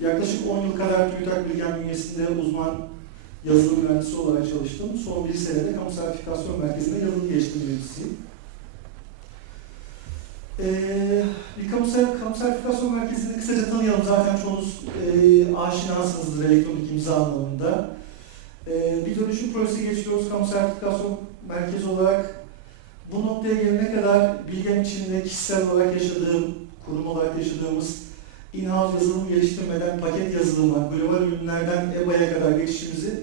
Yaklaşık 10 yıl kadar TÜBİTAK Bilgen bünyesinde uzman yazılım mühendisi olarak çalıştım. Son bir senede kamu sertifikasyon merkezinde yazılım geliştirme yöneticisiyim. Ee, bir kamu, kamu sertifikasyon merkezini kısaca tanıyalım. Zaten çoğunuz e, aşinasınızdır elektronik imza anlamında. Ee, bir dönüşüm projesi geçiyoruz kamu sertifikasyon merkezi olarak. Bu noktaya gelene kadar bilgen içinde kişisel olarak yaşadığım, kurum olarak yaşadığımız in-house yazılım geliştirmeden paket yazılıma, global ürünlerden EBA'ya kadar geçişimizi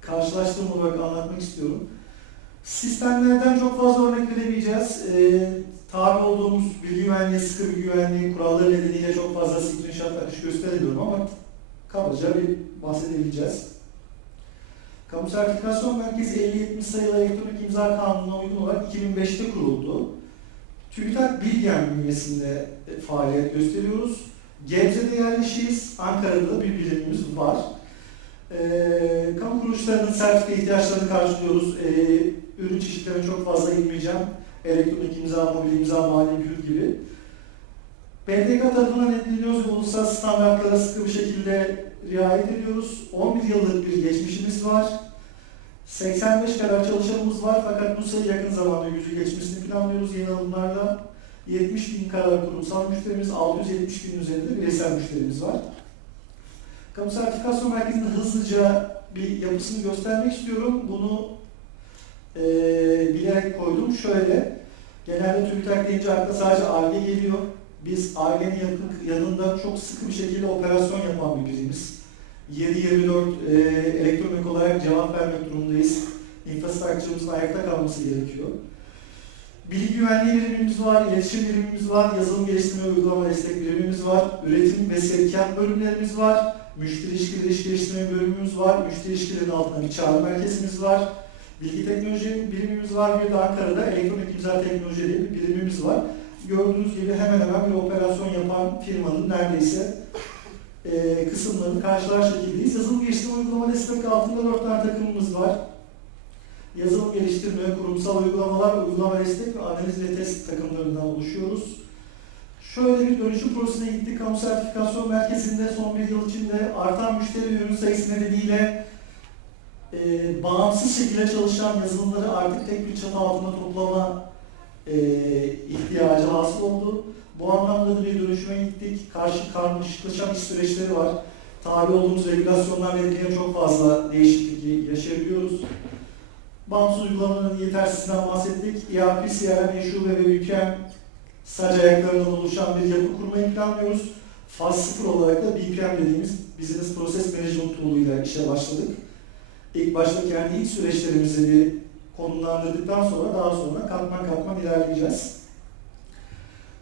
karşılaştırma olarak anlatmak istiyorum. Sistemlerden çok fazla örnek veremeyeceğiz. Ee, tabi olduğumuz bilgi güvenliği, sıkı bilgi güvenliği kuralları nedeniyle çok fazla screenshot akış gösteremiyorum ama kabaca bir bahsedebileceğiz. Kamu Sertifikasyon Merkezi 5070 sayılı elektronik imza kanununa uygun olarak 2005'te kuruldu. TÜBİTAK Bilgen bünyesinde faaliyet gösteriyoruz. Gebze'de yerleşiyiz. Ankara'da bir birimimiz var. Ee, kamu kuruluşlarının sertifika ihtiyaçlarını karşılıyoruz. Ee, ürün çeşitlerine çok fazla girmeyeceğim. Elektronik imza, mobil imza, mali mülk gibi. BDK tarafından netleniyoruz ve uluslararası standartlara sıkı bir şekilde riayet ediyoruz. 11 yıllık bir geçmişimiz var. 85 kadar çalışanımız var fakat bu sayı yakın zamanda yüzü geçmesini planlıyoruz yeni alımlarda. 70 bin kadar kurumsal müşterimiz, 670 bin üzerinde bireysel müşterimiz var. Kamu Sertifikasyon Merkezi'nin hızlıca bir yapısını göstermek istiyorum. Bunu eee bilerek koydum. Şöyle, genelde TÜBİTAK deyince akla sadece ARGE geliyor. Biz ARGE'nin yakın, yanında çok sıkı bir şekilde operasyon yapan bir birimiz. 7-24 eee elektronik olarak cevap vermek durumundayız. İnfrastruktürümüzün ayakta kalması gerekiyor. Bilgi güvenliği birimimiz var, iletişim birimimiz var, yazılım geliştirme uygulama destek birimimiz var, üretim ve sevkiyat bölümlerimiz var, müşteri ilişkileri ilişki geliştirme bölümümüz var, müşteri ilişkilerinin altında bir çağrı merkezimiz var, bilgi teknoloji birimimiz var, bir de Ankara'da elektronik imza teknolojileri bir birimimiz var. Gördüğünüz gibi hemen hemen bir operasyon yapan firmanın neredeyse e, kısımlarını karşılar şekildeyiz. Yazılım geliştirme uygulama destek altında dört tane takımımız var. Yazılım geliştirme, kurumsal uygulamalar, uygulama destek ve analiz ve test takımlarından oluşuyoruz. Şöyle bir dönüşüm projesine gittik. Kamu Sertifikasyon Merkezi'nde son bir yıl içinde artan müşteri ürün sayısı nedeniyle e, bağımsız şekilde çalışan yazılımları artık tek bir çatı altında toplama e, ihtiyacı hasıl oldu. Bu anlamda da bir dönüşüme gittik. Karşı karmaşıklaşan iş süreçleri var. Tabi olduğumuz regülasyonlar nedeniyle çok fazla değişiklik yaşayabiliyoruz. Bağımsız uygulamanın yetersizliğinden bahsettik. ERP, CRM, Eşube ve BPM sac ayaklarından oluşan bir yapı kurmayı planlıyoruz. Faz 0 olarak da BPM dediğimiz Business Process Management Tool'uyla işe başladık. İlk başta kendi ilk süreçlerimizi bir konumlandırdıktan sonra daha sonra katman katman ilerleyeceğiz.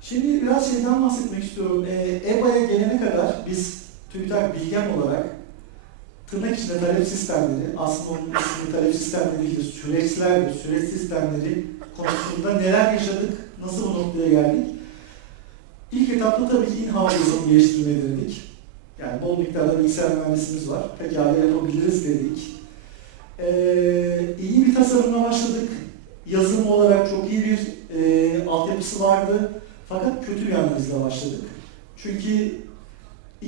Şimdi biraz şeyden bahsetmek istiyorum. Ee, EBA'ya gelene kadar biz TÜBİTAK Bilgen olarak tırnak içinde talep sistemleri, aslında onun ismi talep sistemleri değildir, süreçlerdir, süreç sistemleri konusunda neler yaşadık, nasıl bu noktaya geldik? İlk etapta tabii ki in-house yazılım geliştirmeyi denedik. Yani bol miktarda bilgisayar mühendisimiz var. Pekala yapabiliriz dedik. Ee, iyi bir tasarımla başladık. Yazım olarak çok iyi bir e, altyapısı vardı. Fakat kötü bir analizle başladık. Çünkü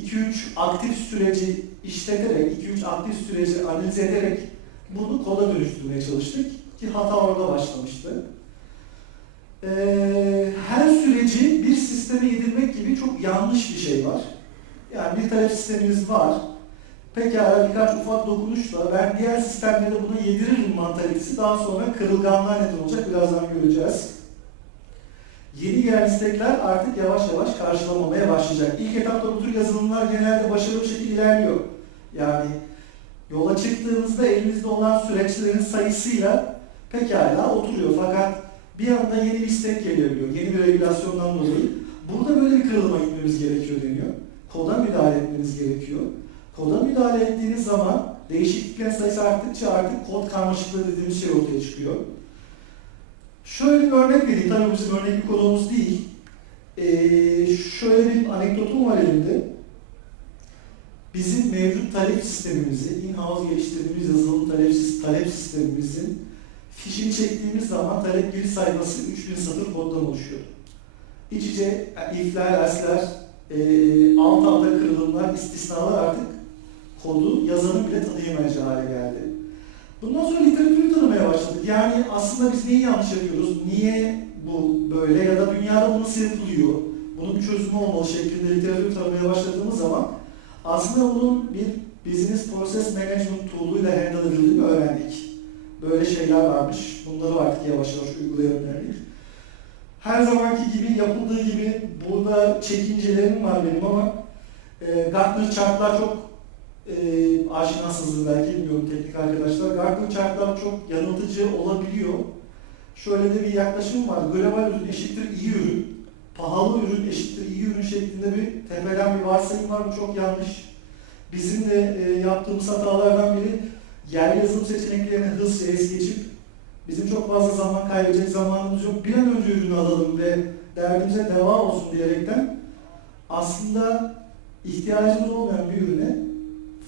2-3 aktif süreci işleterek, 2-3 aktif süreci analiz ederek bunu koda dönüştürmeye çalıştık ki hata orada başlamıştı. Ee, her süreci bir sisteme yedirmek gibi çok yanlış bir şey var. Yani bir talep sisteminiz var. Pekala birkaç ufak dokunuşla ben diğer sistemlere bunu yediririm mantalitesi daha sonra kırılganlığa neden olacak. Birazdan göreceğiz. Yeni gelen istekler artık yavaş yavaş karşılamamaya başlayacak. İlk etapta bu tür yazılımlar genelde başarılı bir şekilde ilerliyor. Yani yola çıktığınızda elinizde olan süreçlerin sayısıyla pekala oturuyor. Fakat bir anda yeni bir istek gelebiliyor. Yeni bir regülasyondan dolayı. Burada böyle bir kırılıma gitmemiz gerekiyor deniyor. Koda müdahale etmeniz gerekiyor. Koda müdahale ettiğiniz zaman değişikliklerin sayısı arttıkça artık kod karmaşıklığı dediğimiz şey ortaya çıkıyor. Şöyle bir örnek vereyim. Tabii bizim örnek bir kodumuz değil. Ee, şöyle bir anekdotum var elimde. Bizim mevcut talep sistemimizi, in-house geliştirdiğimiz yazılım talep, talep sistemimizin fişini çektiğimiz zaman talep giriş sayfası 3000 satır koddan oluşuyor. İç içe if'ler, els'ler, e, alt alta kırılımlar, istisnalar artık kodu yazanın bile tanıyamayacağı hale geldi. Bundan sonra literatürü tanımaya başladık. Yani aslında biz neyi yanlış yapıyoruz, niye bu böyle ya da dünyada bu nasıl yapılıyor, bunun bir çözümü olmalı şeklinde literatür tanımaya başladığımız zaman aslında bunun bir business process management tool'uyla handle edildiğini öğrendik. Böyle şeyler varmış. Bunları artık yavaş yavaş uygulayabilirdik. Her zamanki gibi yapıldığı gibi burada çekincelerim var benim ama e, Gartner chartlar çok e, aşinasınızdır belki bilmiyorum teknik arkadaşlar. Gartner chartlar çok yanıltıcı olabiliyor. Şöyle de bir yaklaşım var. Global ürün eşittir iyi ürün. Pahalı ürün eşittir iyi ürün şeklinde bir tepeden bir varsayım var. Bu çok yanlış. Bizim de e, yaptığımız hatalardan biri yerli yazılım seçeneklerine hızlıca es geçip bizim çok fazla zaman kaybedecek zamanımız yok. Bir an önce ürünü alalım ve derdimize deva olsun diyerekten aslında ihtiyacımız olmayan bir ürüne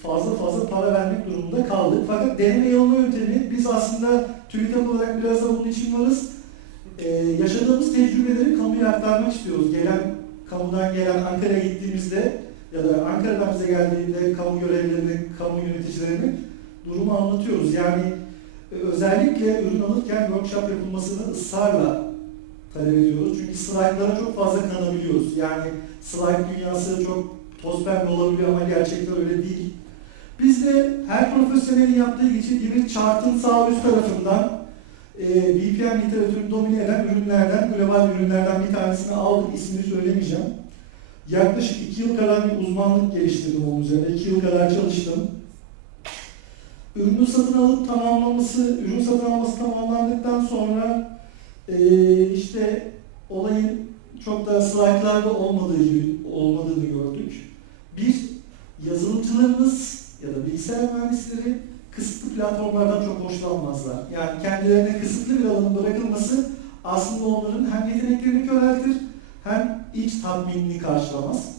fazla fazla para vermek durumunda kaldık. Fakat deneme yanılma yöntemi biz aslında TÜBİTAK olarak biraz da bunun için varız. Ee, yaşadığımız tecrübeleri kamuya aktarmak istiyoruz. Gelen kamudan gelen Ankara'ya gittiğimizde ya da Ankara'dan bize geldiğinde kamu görevlilerini, kamu yöneticilerini durumu anlatıyoruz. Yani e, özellikle ürün alırken workshop yapılmasını ısrarla talep ediyoruz. Çünkü slaytlara çok fazla kanabiliyoruz. Yani slayt dünyası çok toz pembe olabiliyor ama gerçekten öyle değil. Biz de her profesyonelin yaptığı gibi chart'ın sağ üst tarafından e, BPM literatürünü domine eden ürünlerden, global ürünlerden bir tanesini aldık, ismini söylemeyeceğim. Yaklaşık iki yıl kadar bir uzmanlık geliştirdim onun üzerine. İki yıl kadar çalıştım. Ürünü satın alıp tamamlaması, ürün satın alması tamamlandıktan sonra e, işte olayın çok da slaytlarda olmadığı gibi olmadığını gördük. Bir, yazılımcılarımız ya da bilgisayar mühendisleri kısıtlı platformlardan çok hoşlanmazlar. Yani kendilerine kısıtlı bir alanın bırakılması aslında onların hem yeteneklerini köreltir hem iç tatminini karşılamaz.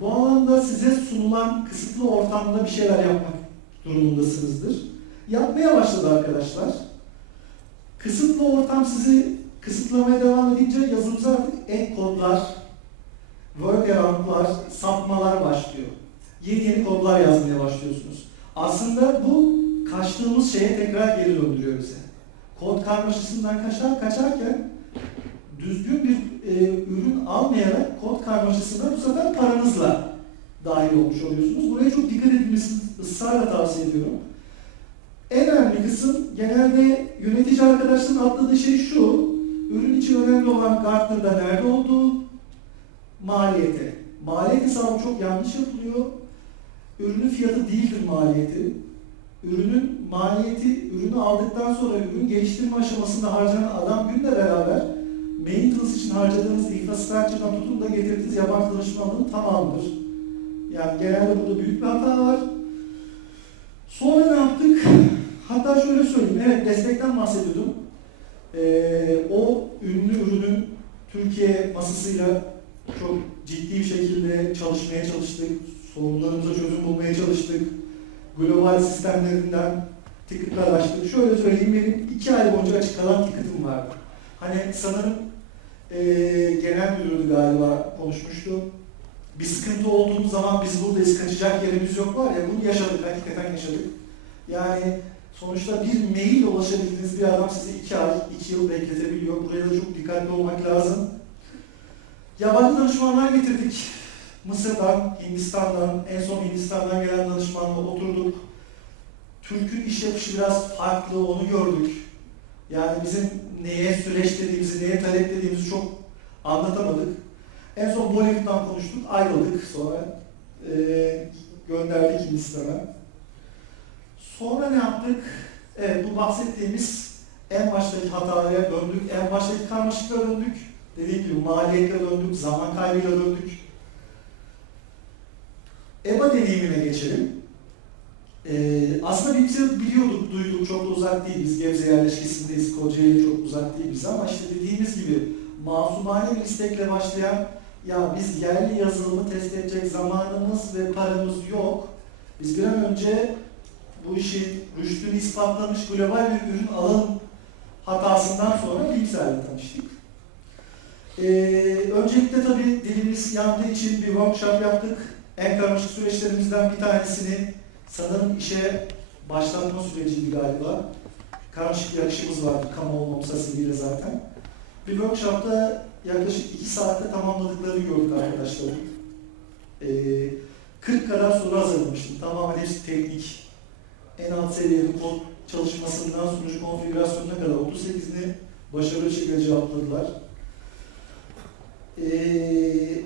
Bu alanda size sunulan kısıtlı ortamda bir şeyler yapmak durumundasınızdır. Yapmaya başladı arkadaşlar. Kısıtlı ortam sizi kısıtlamaya devam edince yazılımıza artık ek kodlar, workaroundlar, sapmalar başlıyor. Yeni yeni kodlar yazmaya başlıyorsunuz. Aslında bu kaçtığımız şeye tekrar geri döndürüyor bize. Kod karmaşasından kaçar, kaçarken düzgün bir e, ürün almayarak kod karmaşasına bu sefer paranızla dahil olmuş oluyorsunuz. Buraya çok dikkat edilmesini ısrarla tavsiye ediyorum. En önemli kısım genelde yönetici arkadaşların atladığı şey şu, ürün için önemli olan Gartner'da nerede olduğu, maliyeti. Maliyet hesabı çok yanlış yapılıyor. Ürünün fiyatı değildir maliyeti. Ürünün maliyeti, ürünü aldıktan sonra ürün geliştirme aşamasında harcanan adam günle beraber maintenance için harcadığınız infrastructure'dan tutun da getirdiğiniz yabancı danışmanlığın tamamıdır. Yani genelde burada büyük bir hata var. Sonra ne yaptık? Hatta şöyle söyleyeyim, evet destekten bahsediyordum. Ee, o ünlü ürünün Türkiye masasıyla çok ciddi bir şekilde çalışmaya çalıştık. Sorunlarımıza çözüm bulmaya çalıştık. Global sistemlerinden ticketlar açtık. Şöyle söyleyeyim, benim iki ay boyunca açık kalan ticketim vardı. Hani sanırım e, genel müdürdü galiba konuşmuştu. Bir sıkıntı olduğumuz zaman biz buradayız, kaçacak yerimiz yok var ya, bunu yaşadık, hakikaten yaşadık. Yani sonuçta bir mail ulaşabildiğiniz bir adam sizi iki ay, iki yıl bekletebiliyor. Buraya da çok dikkatli olmak lazım. Yabancı danışmanlar getirdik. Mısır'dan, Hindistan'dan, en son Hindistan'dan gelen danışmanla oturduk. Türk'ün iş yapışı biraz farklı, onu gördük. Yani bizim neye süreç dediğimizi, neye talep dediğimizi çok anlatamadık. En son Bollywood'dan konuştuk, ayrıldık sonra. E, gönderdik Hindistan'a. Sonra ne yaptık? Evet, bu bahsettiğimiz en baştaki hatalara döndük, en baştaki karmaşıklara döndük. Dediğim gibi maliyetle döndük, zaman kaybıyla döndük. EBA deneyimine geçelim. Ee, aslında biz biliyorduk, duyduk, çok da uzak değiliz. Gebze yerleşkesindeyiz, Kocaeli çok uzak değiliz ama işte dediğimiz gibi masumane bir istekle başlayan ya biz yerli yazılımı test edecek zamanımız ve paramız yok. Biz bir an önce bu işin rüştünü ispatlamış global bir ürün alım hatasından sonra bilgisayarla tanıştık. Ee, öncelikle tabii dilimiz yandığı için bir workshop yaptık. En karmaşık süreçlerimizden bir tanesini sanırım işe başlatma süreciydi galiba. Karmaşık bir akışımız vardı kamu olmamız hasebiyle zaten. Bir workshopta yaklaşık 2 saatte tamamladıklarını gördük arkadaşlarım. Ee, 40 kadar soru hazırlamıştım. Tamamen hepsi teknik. En alt seviyeli kod çalışmasından sunucu konfigürasyonuna kadar 38'ini başarılı şekilde cevapladılar. Ee,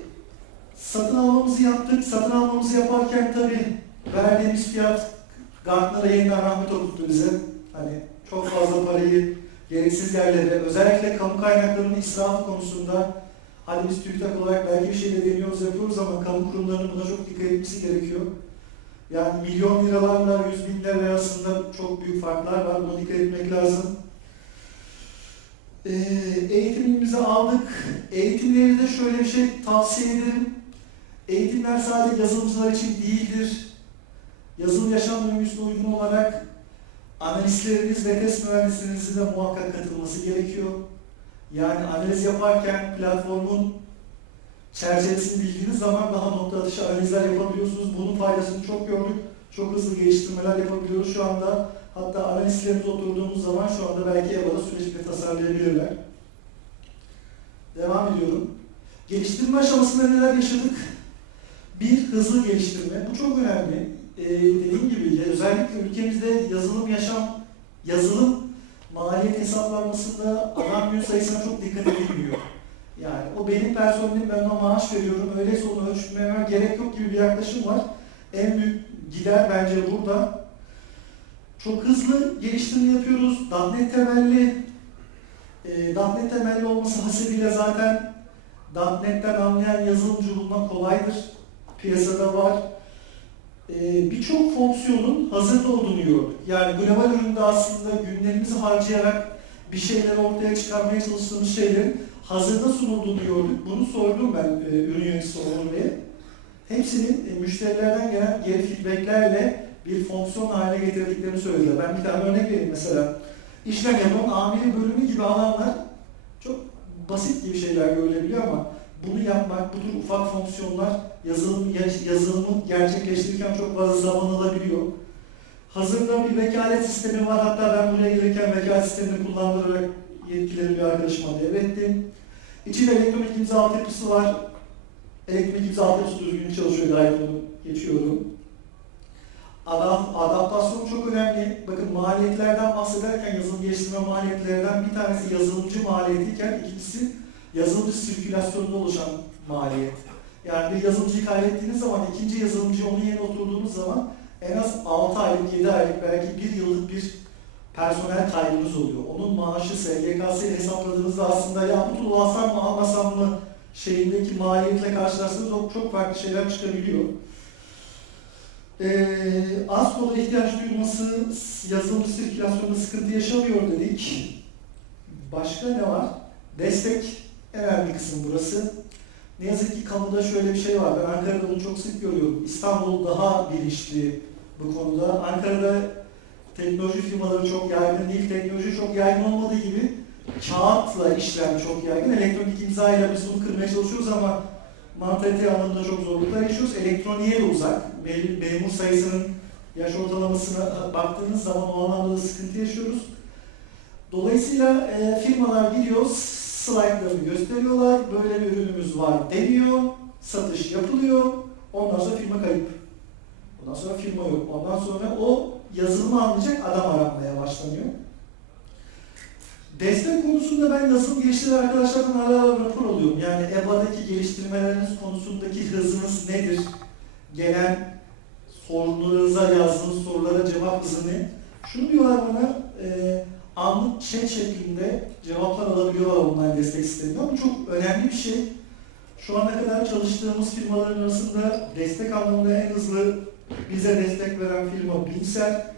satın almamızı yaptık. Satın almamızı yaparken tabii verdiğimiz fiyat Gartner'a yeniden rahmet okuttu bize. Hani çok fazla parayı gereksiz yerlere, özellikle kamu kaynaklarının israfı konusunda hadi biz TÜBİTAK olarak belki bir şey de deniyoruz, yapıyoruz ama kamu kurumlarının buna çok dikkat etmesi gerekiyor. Yani milyon liralarla yüz bin lira arasında çok büyük farklar var. Buna dikkat etmek lazım. Ee, eğitimimizi aldık. Eğitimleri de şöyle bir şey tavsiye ederim. Eğitimler sadece yazılımcılar için değildir. Yazılım yaşam döngüsüne uygun olarak analistleriniz ve test mühendislerinizin de muhakkak katılması gerekiyor. Yani analiz yaparken platformun çerçevesini bildiğiniz zaman daha nokta atışı analizler yapabiliyorsunuz. Bunun faydasını çok gördük. Çok hızlı geliştirmeler yapabiliyoruz şu anda. Hatta analistlerimiz oturduğumuz zaman şu anda belki EVA'da süreç bile tasarlayabilirler. Devam ediyorum. Geliştirme aşamasında neler yaşadık? Bir, hızlı geliştirme. Bu çok önemli. Ee, dediğim gibi özellikle ülkemizde yazılım yaşam, yazılım maliyet hesaplanmasında adam gün sayısına çok dikkat edilmiyor. Yani o benim personelim ben ona maaş veriyorum öyleyse onu ölçmeme gerek yok gibi bir yaklaşım var. En büyük gider bence burada. Çok hızlı geliştirme yapıyoruz. .NET temelli e, .NET temelli olması hasebiyle zaten .NET'ten anlayan yazılımcı bulmak kolaydır. Piyasada var. E, Birçok fonksiyonun hazırda olduğunu gördük. Yani global üründe aslında günlerimizi harcayarak bir şeyler ortaya çıkarmaya çalıştığımız şeylerin hazırda sunulduğunu gördük. Bunu sordum ben e, ürün yöneticisi Onur Bey'e. Hepsinin e, müşterilerden gelen geri feedbacklerle bir fonksiyon haline getirdiklerini söylediler. Ben bir tane örnek vereyim mesela. İşlem yapan amiri bölümü gibi alanlar çok basit gibi şeyler görülebiliyor ama bunu yapmak, bu tür ufak fonksiyonlar yazılım, yazılımı gerçekleştirirken çok fazla zaman alabiliyor. Hazırda bir vekalet sistemi var. Hatta ben buraya gelirken vekalet sistemini kullandırarak yetkileri bir arkadaşıma devrettim. İçinde elektronik imza altyapısı var. Elektronik imza altyapısı düzgün çalışıyor gayet onu geçiyorum. Adam, adaptasyon çok önemli. Bakın maliyetlerden bahsederken yazılım geliştirme maliyetlerinden bir tanesi yazılımcı maliyetiyken ikincisi yazılımcı sirkülasyonunda oluşan maliyet. Yani bir yazılımcıyı kaybettiğiniz zaman ikinci yazılımcı onun yerine oturduğunuz zaman en az 6 aylık, 7 aylık belki 1 yıllık bir personel kaybınız oluyor. Onun maaşı SGK'sı ile hesapladığınızda aslında ya bu tool alsam mı almasam mı şeyindeki maliyetle karşılaştığınız çok, çok farklı şeyler çıkabiliyor. Ee, az koda ihtiyaç duyulması yazılım sirkülasyonunda sıkıntı yaşamıyor dedik. Başka ne var? Destek en önemli kısım burası. Ne yazık ki kamuda şöyle bir şey var. Ben Ankara'da bunu çok sık görüyorum. İstanbul daha bilinçli bu konuda. Ankara'da teknoloji firmaları çok yaygın değil. Teknoloji çok yaygın olmadığı gibi kağıtla işlem çok yaygın. Elektronik imza ile biz bunu kırmaya çalışıyoruz ama mantalite anlamında çok zorluklar yaşıyoruz. Elektroniğe de uzak. Mem- Memur sayısının yaş ortalamasına baktığınız zaman o anlamda da sıkıntı yaşıyoruz. Dolayısıyla firmalar gidiyor, slaytlarını gösteriyorlar, böyle bir ürünümüz var deniyor, satış yapılıyor, ondan sonra firma kayıp. Ondan sonra firma yok. Ondan sonra o yazılımı anlayacak adam aranmaya başlanıyor. Destek konusunda ben yazılım geliştiren arkadaşlardan ara rapor alıyorum. Yani EBA'daki geliştirmeleriniz konusundaki hızınız nedir? Gelen sorularınıza yazdığınız sorulara cevap hızı ne? Şunu diyorlar bana, e, anlık chat şeklinde cevaplar alabiliyorlar online destek sisteminde ama çok önemli bir şey. Şu ana kadar çalıştığımız firmaların arasında destek anlamında en hızlı bize destek veren firma Binsel.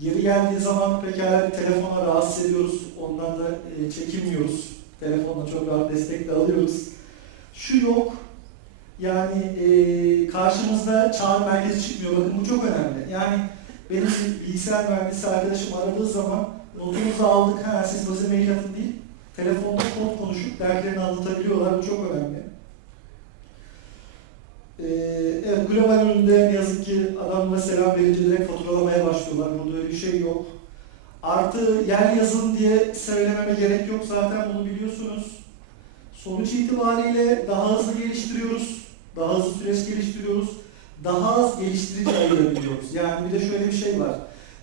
Yeri geldiği zaman pekala bir telefona rahatsız ediyoruz. Ondan da e, çekinmiyoruz. Telefonla çok rahat destek de alıyoruz. Şu yok, Yani e, karşımızda çağrı merkezi çıkmıyor. Bakın bu çok önemli. Yani benim bilgisayar mühendisi arkadaşım aradığı zaman notunuzu aldık, ha, siz bize mail atın değil. Telefonda kod konuşup dertlerini anlatabiliyorlar. Bu çok önemli. Ee, evet, global üründe ne yazık ki adamla selam verince direkt faturalamaya başlıyorlar. Burada öyle bir şey yok. Artı yer yazın diye söylememe gerek yok zaten bunu biliyorsunuz. Sonuç itibariyle daha hızlı geliştiriyoruz. Daha hızlı süreç geliştiriyoruz. Daha az geliştirici ayırabiliyoruz. Yani bir de şöyle bir şey var.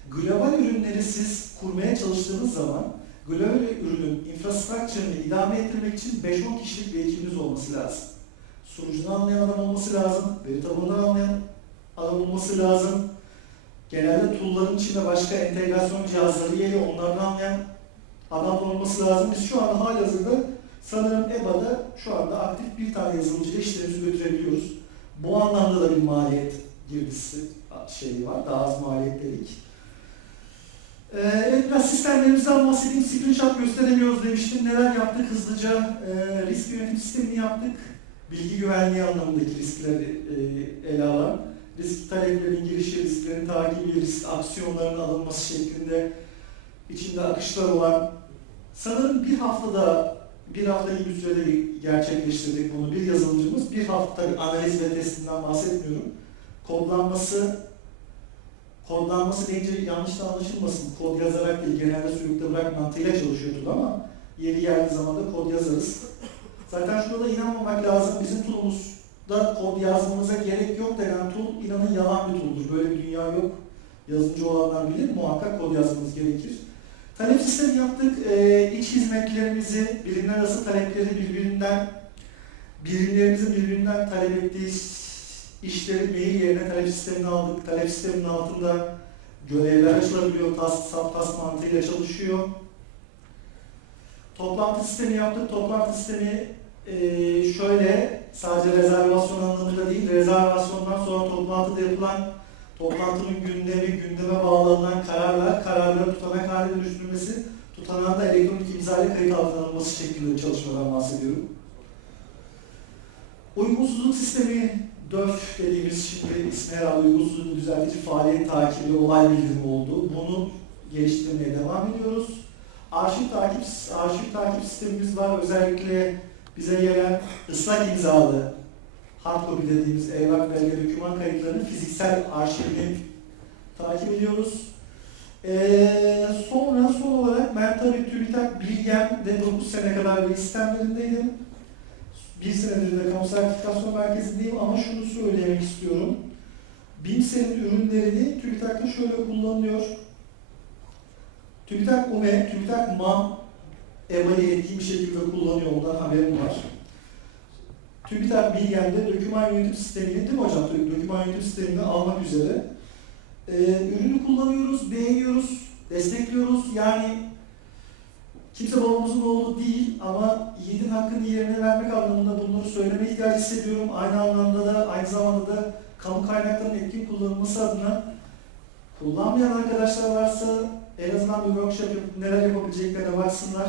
Global ürünleri siz kurmaya çalıştığınız zaman global ürünün infrastructure'ını idame ettirmek için 5-10 kişilik bir ekibiniz olması lazım. Sunucudan anlayan adam olması lazım. Veri tabanından anlayan adam olması lazım. Genelde tool'ların içinde başka entegrasyon cihazları geliyor. Onlardan anlayan adam olması lazım. Biz şu an halihazırda sanırım EBA'da şu anda aktif bir tane yazılımcıyla işlerimizi götürebiliyoruz. Bu anlamda da bir maliyet girdisi şeyi var. Daha az maliyet dedik. Ee, evet biraz sistemlerimizden bahsedeyim. Screenshot gösteremiyoruz demiştim. Neler yaptık hızlıca? Ee, risk yönetim sistemini yaptık. Bilgi güvenliği anlamındaki riskleri e, ele alan, risk taleplerinin girişi, risklerin takibi, risk aksiyonlarının alınması şeklinde içinde akışlar olan sanırım bir haftada bir hafta gibi bir sürede gerçekleştirdik bunu. Bir yazılımcımız bir hafta analiz ve testinden bahsetmiyorum. Kodlanması kodlanması deyince yanlış da anlaşılmasın. Kod yazarak değil, genelde sürükle bırak mantığıyla çalışıyorduk ama yeri geldiği zaman da kod yazarız. Zaten şuna da inanmamak lazım. Bizim tool'umuzda kod yazmamıza gerek yok denen tool inanın yalan bir tool'dur. Böyle bir dünya yok. Yazılımcı olanlar bilir. Muhakkak kod yazmanız gerekir. Talep sistemi yaptık. Ee, iç hizmetlerimizi, birimler arası talepleri birbirinden, birimlerimizin birbirinden talep ettiği işleri mail yerine talep sistemine aldık. Talep sisteminin altında görevler açılabiliyor. Task, subtask mantığıyla çalışıyor. Toplantı sistemi yaptık. Toplantı sistemi e, şöyle sadece rezervasyon anlamında değil, rezervasyondan sonra toplantıda yapılan toplantının gündemi, gündeme bağlanan kararlar, kararların tutanak haline dönüştürülmesi, tutanağın da elektronik imzayla kayıt altına alınması şeklinde çalışmadan bahsediyorum. Uygunsuzluk sistemi DÖF dediğimiz şimdi ismi herhalde uygunsuzluğu düzeltici faaliyet takibi olay bildirimi oldu. Bunu geliştirmeye devam ediyoruz. Arşiv takip, arşiv takip sistemimiz var. Özellikle bize gelen ıslak imzalı hard copy dediğimiz evrak belge doküman kayıtlarının fiziksel arşivini takip ediyoruz. Ee, sonra son olarak ben tabii TÜBİTAK Bilgem'de 9 sene kadar bir sistemlerindeydim. Bir senedir de kamu sertifikasyon merkezindeyim ama şunu söylemek istiyorum. BİMSE'nin ürünlerini TÜBİTAK'ta şöyle kullanılıyor. TÜBİTAK UME, TÜBİTAK MAM EBA'yı etkin bir şekilde kullanıyor. Ondan haberim var. TÜBİTAK Bilgen'de doküman yönetim sistemini değil mi hocam? Doküman yönetim sistemini almak üzere. Ee, ürünü kullanıyoruz, beğeniyoruz, destekliyoruz. Yani kimse babamızın oğlu değil ama yiğidin hakkını yerine vermek anlamında bunları söyleme ihtiyacı hissediyorum. Aynı anlamda da aynı zamanda da kamu kaynaklarının etkin kullanılması adına kullanmayan arkadaşlar varsa en azından bir workshop yapıp neler yapabileceklerine baksınlar.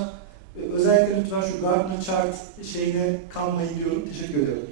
Özellikle lütfen şu Gardner chart şeyine kalmayın diyorum. Teşekkür ederim.